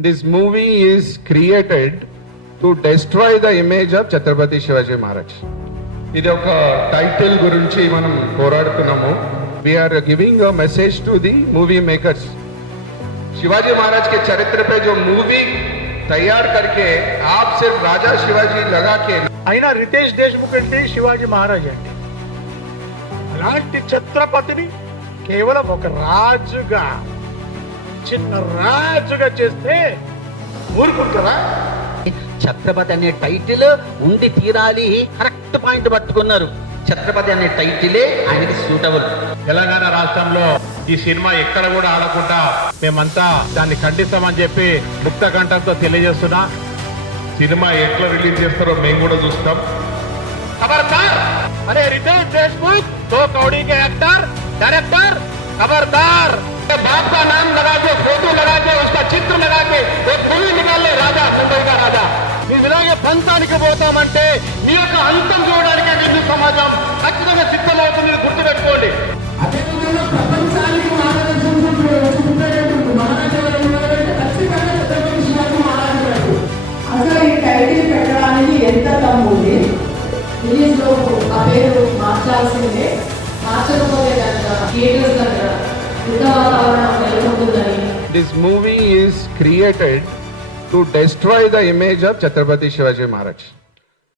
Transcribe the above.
This movie is created to destroy the image of Chhatrapati Shivaji Maharaj. ఇది ఒక title గురించి మనం పోరాడుతున్నాము. We are giving a message to the movie makers. Shivaji Maharaj के चरित्र पे जो मूवी तैयार करके आप सिर्फ राजा शिवाजी लगा के అయినా రితేష్ దేశ్ముఖ్ అంటే శివాజీ మహారాజ్ అండి. అలాంటి ఛత్రపతిని కేవలం ఒక రాజుగా చిన్న రాజుగా చేస్తే ఊరుకుంటారా? ఛత్రపతి అనే టైటిల్ ఉండి తీరాలి. కరెక్ట్ పాయింట్ పట్టుకున్నారు. ఛత్రపతి అనే టైటిలే ఆయనకి సూటబుల్. తెలంగాణ రాష్ట్రంలో ఈ సినిమా ఎక్కడ కూడా ఆడకుండా మేమంతా దాన్ని ఖండిస్తామని చెప్పి ముక్త కంఠంతో తెలియజేస్తున్నా. సినిమా ఎట్లా రిలీజ్ చేస్తారో మేము కూడా చూస్తాం. खबरदार! अरे रितेश देशमुख दो कौड़ी के एक्टर डायरेक्टर, खबरदार! बाप का नाम लगा के फोटो लगा के उसका चित्र लगा के एक मूवी निकाल ले राजा, मुंबई का राजा. మీరు ఇలాగే పంతానికి పోతామంటే మీ యొక్క అంతం చూడడానికి హిందూ సమాజం ఖచ్చితంగా సిద్ధమవుతుంది. గుర్తుపెట్టుకోండి. అదేవిధంగా ప్రపంచానికి మార్గదర్శనం చూపేటప్పుడు మహారాజా ఖచ్చితంగా ఛత్రపతి శివాజీ మహారాజు గారు. అసలు ఈ టైటిల్ పెట్టడానికి ఎంత తమ్ముంది రిలీజ్ లో ఆ పేరు మార్చాల్సిందే. మార్చకపోతే కనుక థియేటర్స్ దగ్గర యుద్ధ వాతావరణం నెలకొంటుందని. This movie is created to destroy the image of Chhatrapati Shivaji Maharaj.